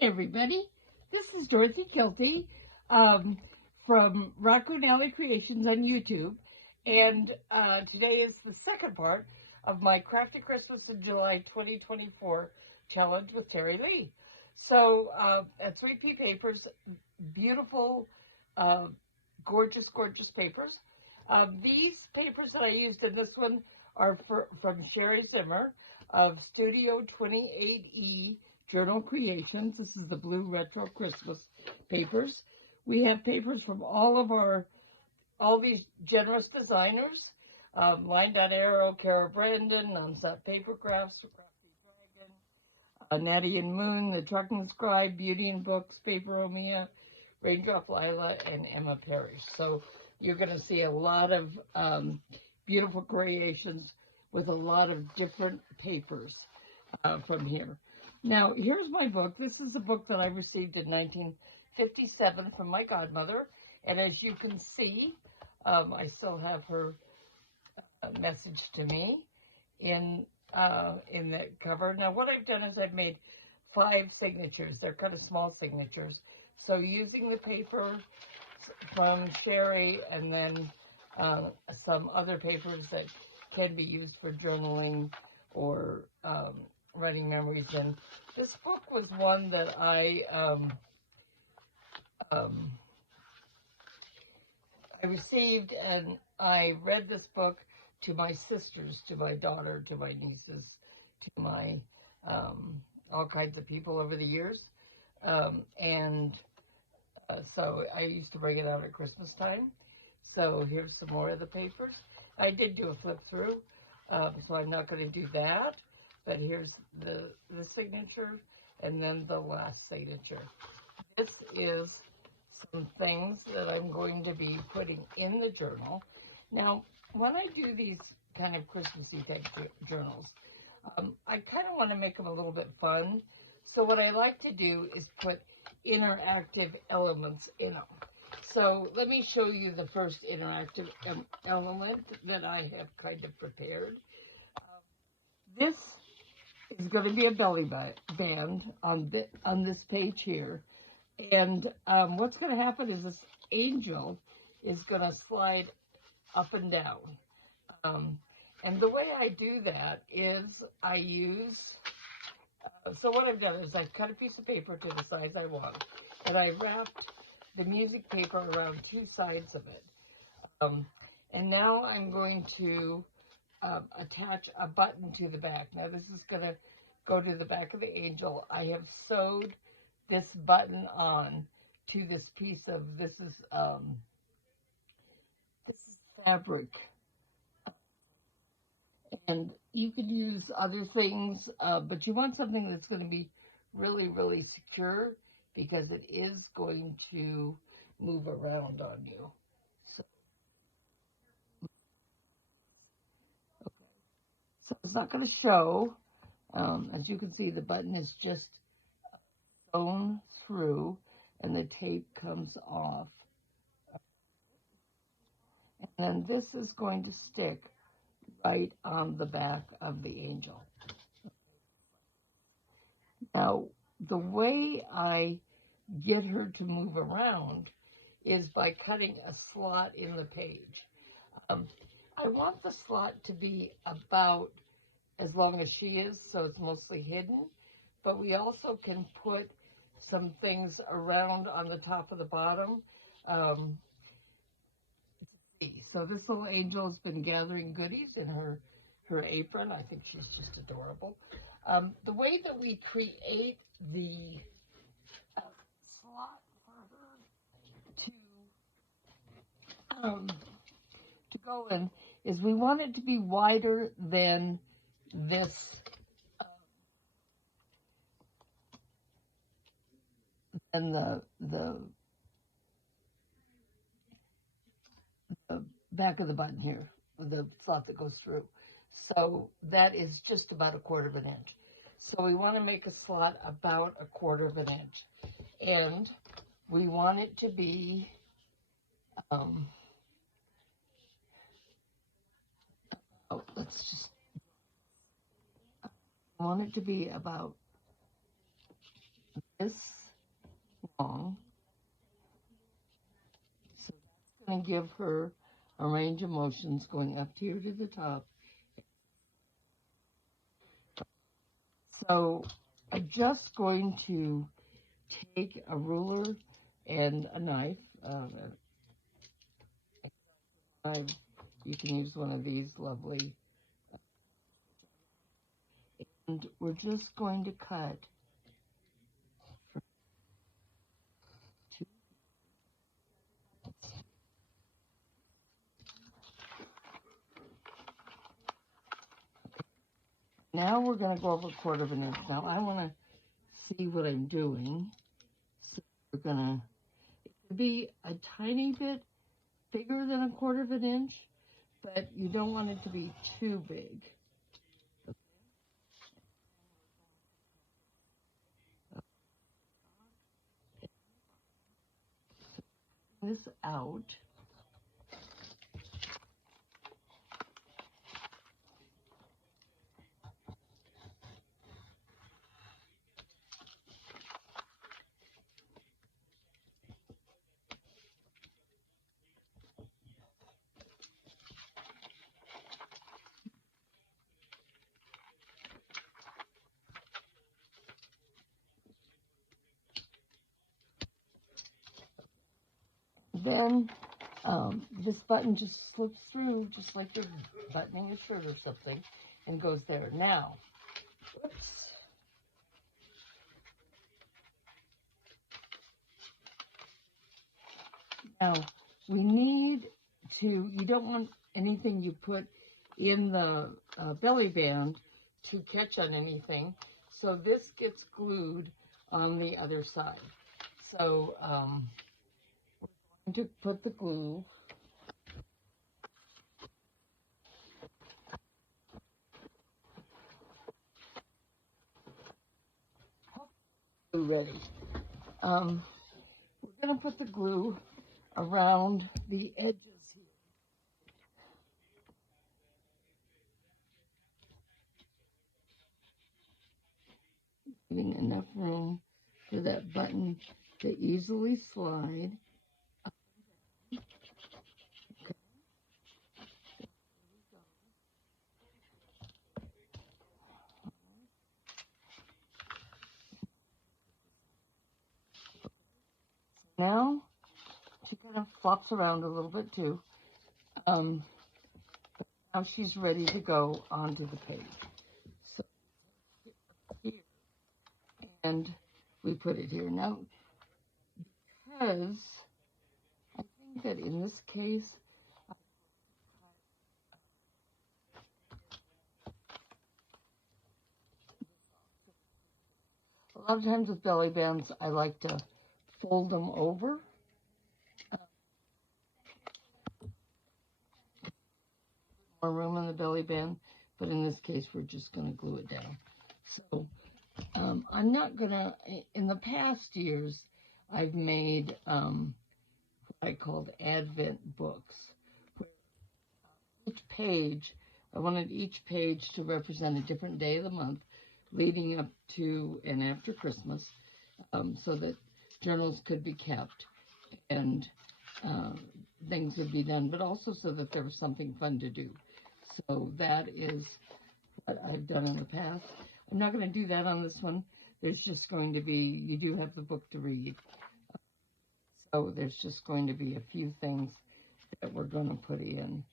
Hey everybody, this is Dorothy Kilty from Raccoon Alley Creations on YouTube, and today is the second part of my Crafty Christmas in July 2024 challenge with Terry Lee. So, at 3P Papers, beautiful, gorgeous, gorgeous papers. These papers that I used in this one are from Sherry Zimmer of Studio 28E Journal Creations. This is the blue retro Christmas papers. We have papers from all these generous designers. Line Dot Arrow, Kara Brandon, Non-Stop Paper Crafts, Crafty Dragon, Natty and Moon, The Trucking Scribe, Beauty and Books, Paper Omia, Raindrop Lila, and Emma Parrish. So you're going to see a lot of beautiful creations with a lot of different papers from here. Now, here's my book. This is a book that I received in 1957 from my godmother. And as you can see, I still have her message to me in the cover. Now, what I've done is I've made 5 signatures. They're kind of small signatures. So using the paper from Sherry and then some other papers that can be used for journaling or writing memories. And this book was one that I received, and I read this book to my sisters, to my daughter, to my nieces, to my all kinds of people over the years. So I used to bring it out at Christmas time. So here's some more of the papers. I did do a flip through, so I'm not going to do that. But here's the signature and then the last signature. This is some things that I'm going to be putting in the journal. Now, when I do these kind of Christmassy type journals, I kind of want to make them a little bit fun. So what I like to do is put interactive elements in them. So let me show you the first interactive element that I have kind of prepared. This is going to be a belly band on this page here. And what's going to happen is this angel is going to slide up and down. And the way I do that is I use, so what I've done is I've cut a piece of paper to the size I want, and I wrapped the music paper around 2 sides of it. And now I'm going to attach a button to the back. Now this is going to go to the back of the angel. I have sewed this button on to this piece of, this is fabric. And you could use other things, but you want something that's going to be really, really secure because it is going to move around on you. So, okay. So it's not going to show. As you can see, the button is just sewn through and the tape comes off. And then this is going to stick right on the back of the angel. Now, the way I get her to move around is by cutting a slot in the page. I want the slot to be about as long as she is, so it's mostly hidden, but we also can put some things around on the top of the bottom. So this little angel has been gathering goodies in her apron. I think she's just adorable. The way that we create the slot for her to go in is we want it to be wider than this, than the back of the button here, the slot that goes through. So that is just about 1/4 of an inch. So we want to make a slot about 1/4 of an inch. And we want it to be, I want it to be about this long. So that's going to give her a range of motions going up here to the top. So I'm just going to take a ruler and a knife. You can use one of these lovely. And we're just going to cut two. Now we're going to go over 1/4 of an inch. Now I want to see what I'm doing. So we're going to, it could be a tiny bit bigger than a 1/4 of an inch, but you don't want it to be too big. This out. Then this button just slips through, just like you're buttoning a shirt or something, and goes there. Now, whoops. Now, we need to, you don't want anything you put in the belly band to catch on anything. So this gets glued on the other side. So we're going to put the glue. Ready. We're going to put the glue around the edges here. Giving enough room for that button to easily slide. Okay. Now she kind of flops around a little bit too. Now she's ready to go onto the page. So here, and we put it here. Now, because I think that in this case, a lot of times with belly bands, I like to fold them over. More room in the belly band, but in this case, we're just going to glue it down. So I'm not going to, in the past years, I've made what I called Advent books. Where each page, I wanted each page to represent a different day of the month leading up to and after Christmas, so that journals could be kept and things would be done, but also so that there was something fun to do. So that is what I've done in the past. I'm not going to do that on this one. There's just going to be, you do have the book to read. So there's just going to be a few things that we're going to put in.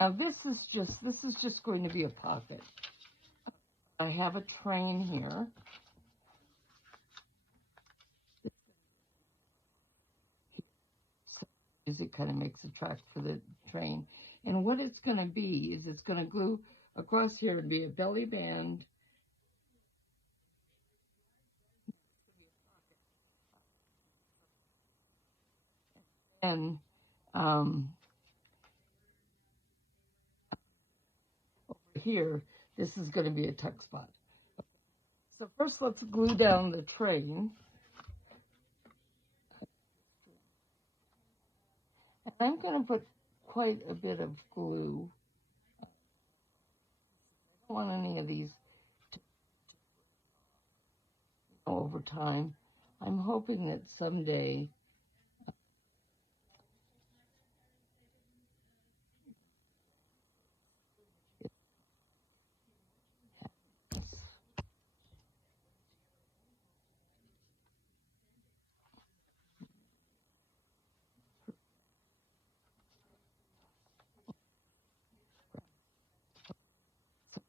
Now this is just going to be a pocket. I have a train here. It kind of makes a track for the train. And what it's going to be is it's going to glue across here and be a belly band. And over here, this is going to be a tuck spot. So first let's glue down the train. I'm going to put quite a bit of glue. I don't want any of these to go over time. I'm hoping that someday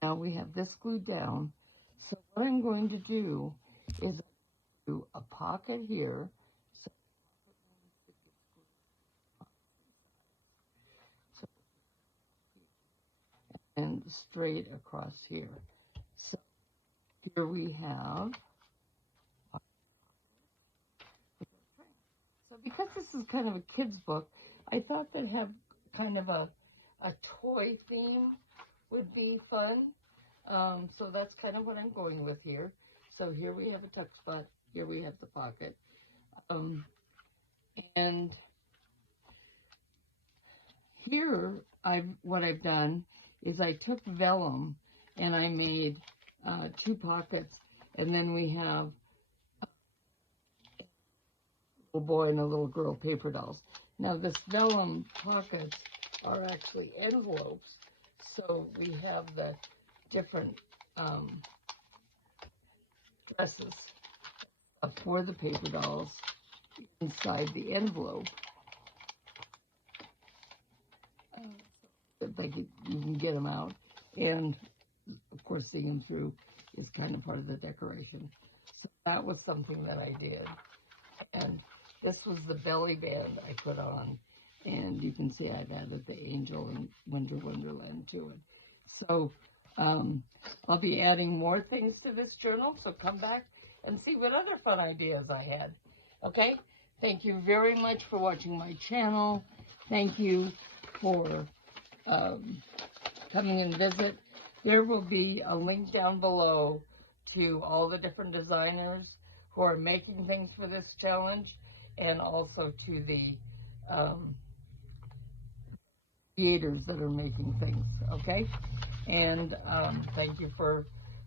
now we have this glued down. So what I'm going to do is do a pocket here, so and straight across here. So here we have. So because this is kind of a kid's book, I thought that have kind of a toy theme would be fun. So that's kind of what I'm going with here. So here we have a tuck spot. Here we have the pocket. And here what I've done is I took vellum and I made 2 pockets, and then we have a little boy and a little girl paper dolls. Now this vellum pockets are actually envelopes, so we have the different dresses for the paper dolls inside the envelope. Like you can get them out, and of course seeing them through is kind of part of the decoration. So that was something that I did, and this was the belly band I put on, and you can see I've added the angel and Winter Wonderland to it. So I'll be adding more things to this journal, so come back and see what other fun ideas I had. Okay, thank you very much for watching my channel. Thank you for coming and visit. There will be a link down below to all the different designers who are making things for this challenge, and also to the creators that are making things, okay? And thank you for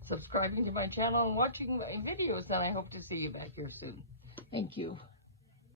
subscribing to my channel and watching my videos, and I hope to see you back here soon. Thank you.